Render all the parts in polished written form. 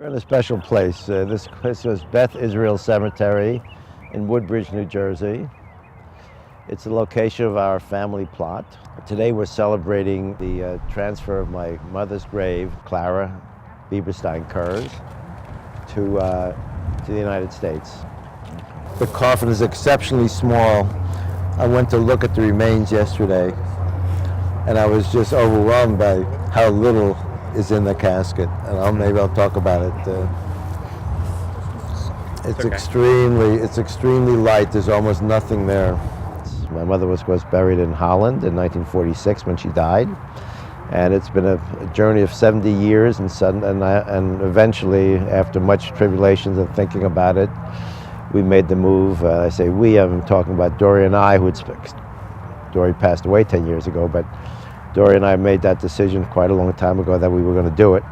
We're in a special place. This place is Beth Israel Cemetery in Woodbridge, New Jersey. It's the location of our family plot. Today we're celebrating the transfer of my mother's grave, Clara Bieberstein Kurz, to the United States. The coffin is exceptionally small. I went to look at the remains yesterday, and I was just overwhelmed by how little is in the casket. And maybe I'll talk about it. It's extremely light. There's almost nothing there. My mother was, of course, buried in Holland in 1946 when she died, and it's been a journey of 70 years. And eventually, after much tribulations and thinking about it, we made the move. I say we. I'm talking about Dory and I, Dory passed away 10 years ago, but Dory and I made that decision quite a long time ago that we were going to do it.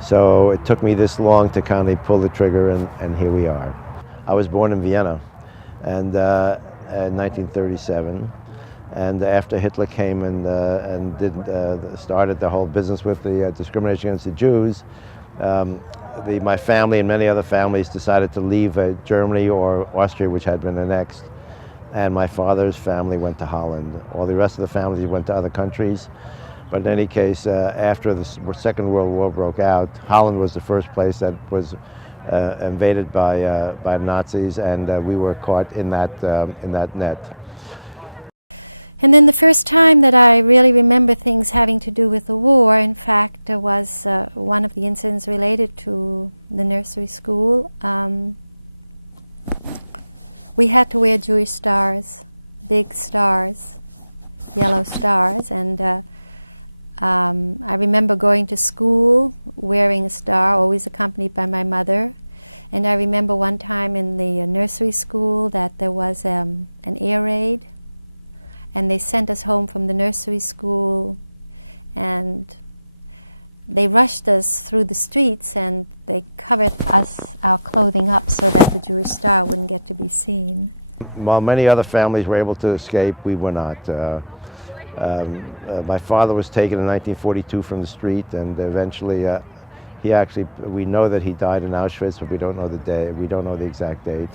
So it took me this long to kind of pull the trigger, and here we are. I was born in Vienna, and in 1937, and after Hitler came and started the whole business with the discrimination against the Jews, my family and many other families decided to leave Germany or Austria, which had been annexed, and my father's family went to Holland. All the rest of the families went to other countries. But in any case, after the Second World War broke out, Holland was the first place that was invaded by Nazis, and we were caught in that net. And then the first time that I really remember things having to do with the war, in fact, was one of the incidents related to the nursery school. We had to wear Jewish stars, big stars, yellow stars, and I remember going to school wearing a star, always accompanied by my mother. And I remember one time in the nursery school that there was an air raid, and they sent us home from the nursery school, and they rushed us through the streets, and they covered our clothing up so that the Jewish star wouldn't get to be seen. While many other families were able to escape, we were not. My father was taken in 1942 from the street, and eventually we know that he died in Auschwitz, but we don't know the day. We don't know the exact date.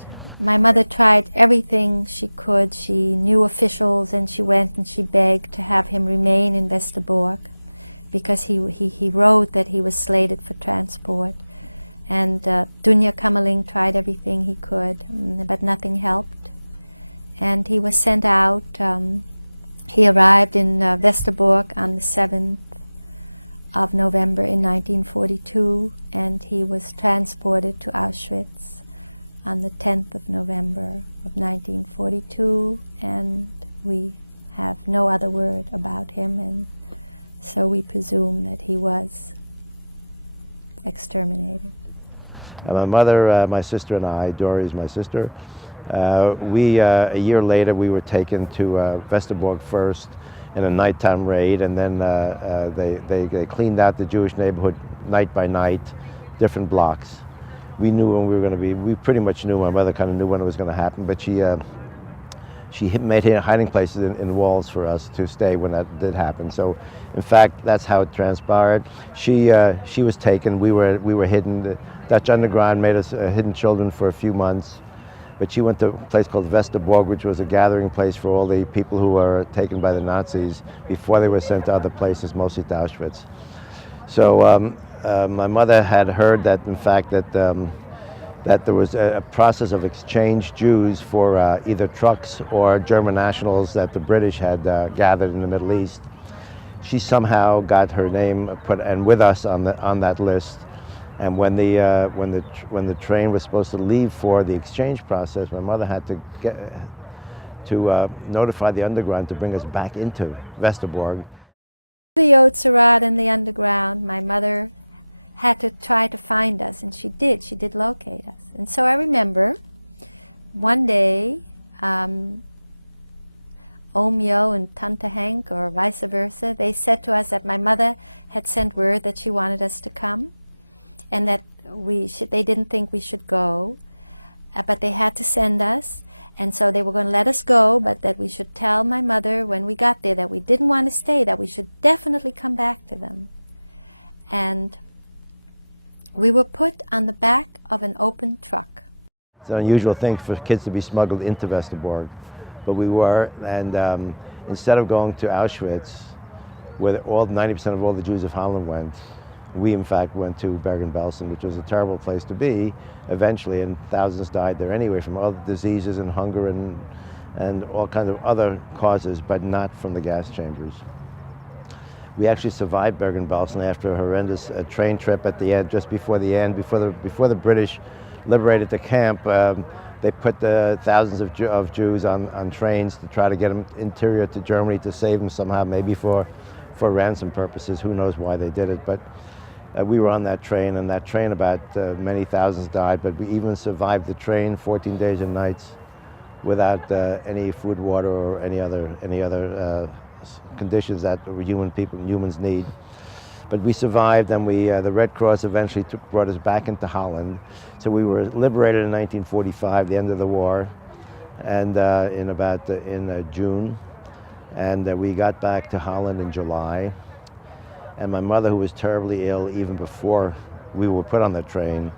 My mother, my sister, and I, Dory is my sister, a year later, we were taken to Westerbork first in a nighttime raid, and then they cleaned out the Jewish neighborhood night by night, different blocks. We knew when we were going to be, we pretty much knew, my mother kind of knew when it was going to happen, but she made hiding places in walls for us to stay when that did happen. So, in fact, that's how it transpired. She was taken. We were hidden. The Dutch Underground made us hidden children for a few months, but she went to a place called Westerbork, which was a gathering place for all the people who were taken by the Nazis before they were sent to other places, mostly to Auschwitz. So my mother had heard that, in fact, that there was a process of exchange Jews for either trucks or German nationals that the British had gathered in the Middle East. She somehow got her name put and with us on that list. And when the train was supposed to leave for the exchange process, my mother had to notify the Underground to bring us back into Westerbork. They didn't think we should go, but they had to see us, and so they would let us go. That we should tell my mother we were captain, and we didn't want to stay, that we should definitely come back to them. And we would It's an unusual thing for kids to be smuggled into Westerbork, but we were, and instead of going to Auschwitz, where 90% of all the Jews of Holland went, we in fact went to Bergen-Belsen, which was a terrible place to be eventually, and thousands died there anyway from other diseases and hunger and all kinds of other causes, but not from the gas chambers. We actually survived Bergen-Belsen after a horrendous train trip at the end, just before the end, before the British liberated the camp. They put thousands of Jews on trains to try to get them interior to Germany to save them somehow, maybe for ransom purposes. Who knows why they did it? But we were on that train, and that train about many thousands died. But we even survived the train 14 days and nights without any food, water, or any other conditions that humans need. But we survived, and the Red Cross eventually brought us back into Holland. So we were liberated in 1945, the end of the war, and in June, and we got back to Holland in July. And my mother, who was terribly ill even before we were put on the train,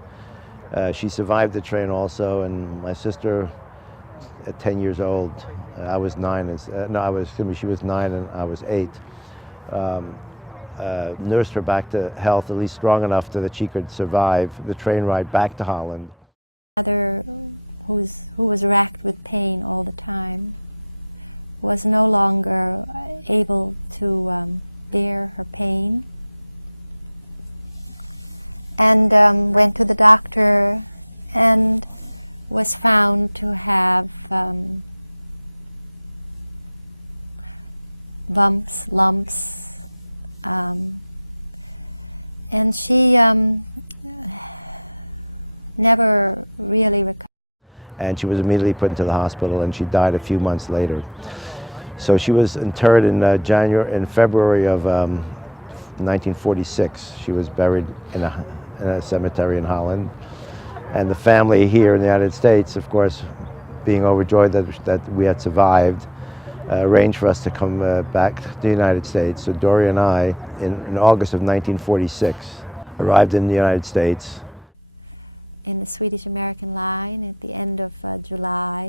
she survived the train also, and my sister, at 10 years old, I was 9, she was 9 and I was 8, nursed her back to health, at least strong enough so that she could survive the train ride back to Holland. And she was immediately put into the hospital, and she died a few months later. So she was interred in February of 1946. She was buried in a cemetery in Holland. And the family here in the United States, of course, being overjoyed that we had survived, arranged for us to come back to the United States. So Dory and I, in August of 1946, arrived in the United States. In the Swedish-American line at the end of July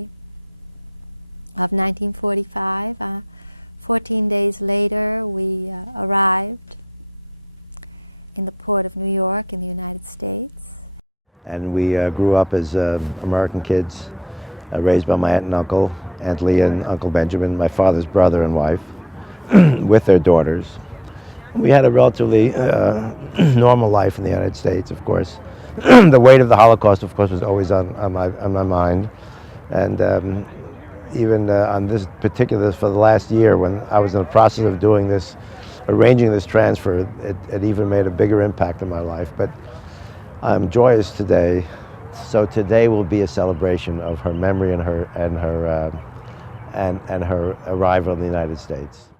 of 1945. 14 days later, we arrived in the port of New York in the United States. And we grew up as American kids, raised by my aunt and uncle, Aunt Leah and Uncle Benjamin, my father's brother and wife, with their daughters. We had a relatively normal life in the United States, of course. The weight of the Holocaust, of course, was always on my mind. And even on this particular, for the last year, when I was in the process of doing this, arranging this transfer, it even made a bigger impact on my life. But I'm joyous today. So today will be a celebration of her memory and her arrival in the United States.